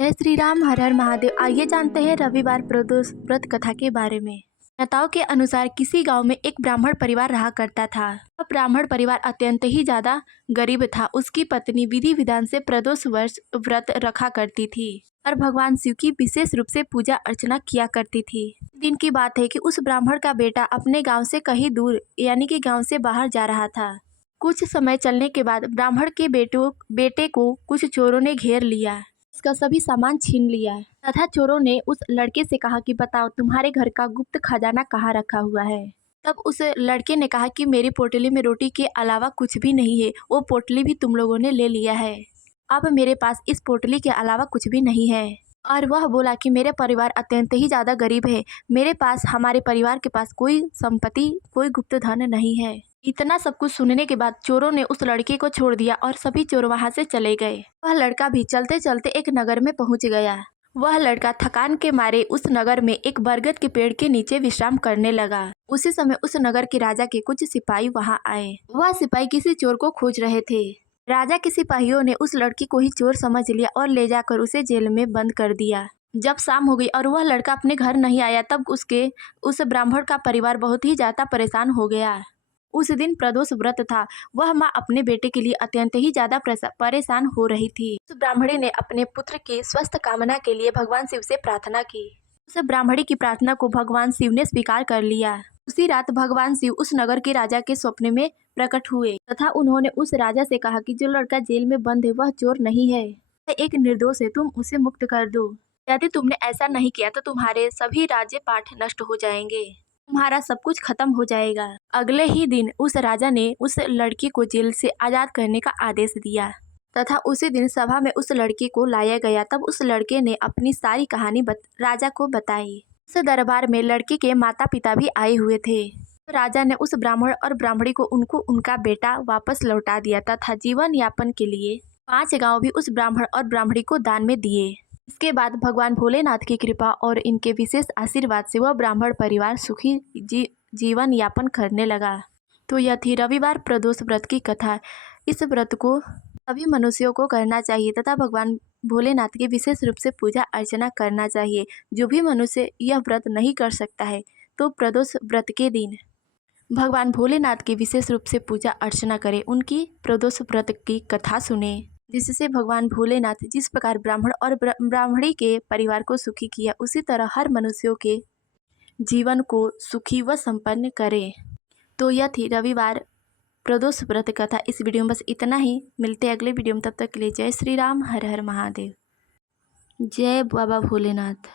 जय श्री राम, हर हर महादेव। आइए जानते हैं रविवार प्रदोष व्रत कथा के बारे में। कथाओं के अनुसार किसी गांव में एक ब्राह्मण परिवार रहा करता था। वह ब्राह्मण परिवार अत्यंत ही ज्यादा गरीब था। उसकी पत्नी विधि विधान से प्रदोष वर्ष व्रत रखा करती थी और भगवान शिव की विशेष रूप से पूजा अर्चना किया करती थी। दिन की बात है कि उस ब्राह्मण का बेटा अपने गाँव से कहीं दूर यानी कि गाँव से बाहर जा रहा था। कुछ समय चलने के बाद ब्राह्मण के बेटे को कुछ चोरों ने घेर लिया, उसका सभी सामान छीन लिया तथा चोरों ने उस लड़के से कहा कि बताओ तुम्हारे घर का गुप्त खजाना कहाँ रखा हुआ है। तब उस लड़के ने कहा कि मेरी पोटली में रोटी के अलावा कुछ भी नहीं है, वो पोटली भी तुम लोगों ने ले लिया है। अब मेरे पास इस पोटली के अलावा कुछ भी नहीं है। और वह बोला कि मेरे परिवार अत्यंत ही ज़्यादा गरीब है, मेरे पास हमारे परिवार के पास कोई संपत्ति कोई गुप्त धन नहीं है। इतना सब कुछ सुनने के बाद चोरों ने उस लड़के को छोड़ दिया और सभी चोर वहां से चले गए। वह लड़का भी चलते चलते एक नगर में पहुंच गया। वह लड़का थकान के मारे उस नगर में एक बरगद के पेड़ के नीचे विश्राम करने लगा। उसी समय उस नगर के राजा के कुछ सिपाही वहां आए। वह सिपाही किसी चोर को खोज रहे थे। राजा के सिपाहियों ने उस लड़की को ही चोर समझ लिया और ले जाकर उसे जेल में बंद कर दिया। जब शाम हो गई और वह लड़का अपने घर नहीं आया तब उस ब्राह्मण का परिवार बहुत ही ज्यादा परेशान हो गया। उस दिन प्रदोष व्रत था। वह माँ अपने बेटे के लिए अत्यंत ही ज्यादा परेशान हो रही थी। उस ब्राह्मणी ने अपने पुत्र की स्वस्थ कामना के लिए भगवान शिव से प्रार्थना की। उस ब्राह्मणी की प्रार्थना को भगवान शिव ने स्वीकार कर लिया। उसी रात भगवान शिव उस नगर के राजा के स्वप्न में प्रकट हुए तथा उन्होंने उस राजा से कहा कि जो लड़का जेल में बंद है वह चोर नहीं है, वह एक निर्दोष है, तुम उसे मुक्त कर दो। यदि तुमने ऐसा नहीं किया तो तुम्हारे सभी राज्य पाठ नष्ट हो जाएंगे, तुम्हारा सब कुछ खत्म हो जाएगा। अगले ही दिन उस राजा ने उस लड़की को जेल से आजाद करने का आदेश दिया तथा उसी दिन सभा में उस लड़की को लाया गया। तब उस लड़के ने अपनी सारी कहानी राजा को बताई। उस दरबार में लड़की के माता पिता भी आए हुए थे। तो राजा ने उस ब्राह्मण और ब्राह्मणी को उनका बेटा वापस लौटा दिया तथा जीवन यापन के लिए 5 गाँव भी उस ब्राह्मण और ब्राह्मणी को दान में दिए। इसके बाद भगवान भोलेनाथ की कृपा और इनके विशेष आशीर्वाद से वह ब्राह्मण परिवार सुखी जीवन यापन करने लगा। तो यह थी रविवार प्रदोष व्रत की कथा। इस व्रत को सभी मनुष्यों को करना चाहिए तथा भगवान भोलेनाथ की विशेष रूप से पूजा अर्चना करना चाहिए। जो भी मनुष्य यह व्रत नहीं कर सकता है तो प्रदोष व्रत के दिन भगवान भोलेनाथ की विशेष रूप से पूजा अर्चना करें, उनकी प्रदोष व्रत की कथा सुने, जिससे भगवान भोलेनाथ जिस प्रकार ब्राह्मण और ब्राह्मणी के परिवार को सुखी किया उसी तरह हर मनुष्यों के जीवन को सुखी व संपन्न करे। तो यह थी रविवार प्रदोष व्रत कथा। इस वीडियो में बस इतना ही। मिलते हैं अगले वीडियो में, तब तक के लिए जय श्री राम, हर हर महादेव। जय बाबा भोलेनाथ।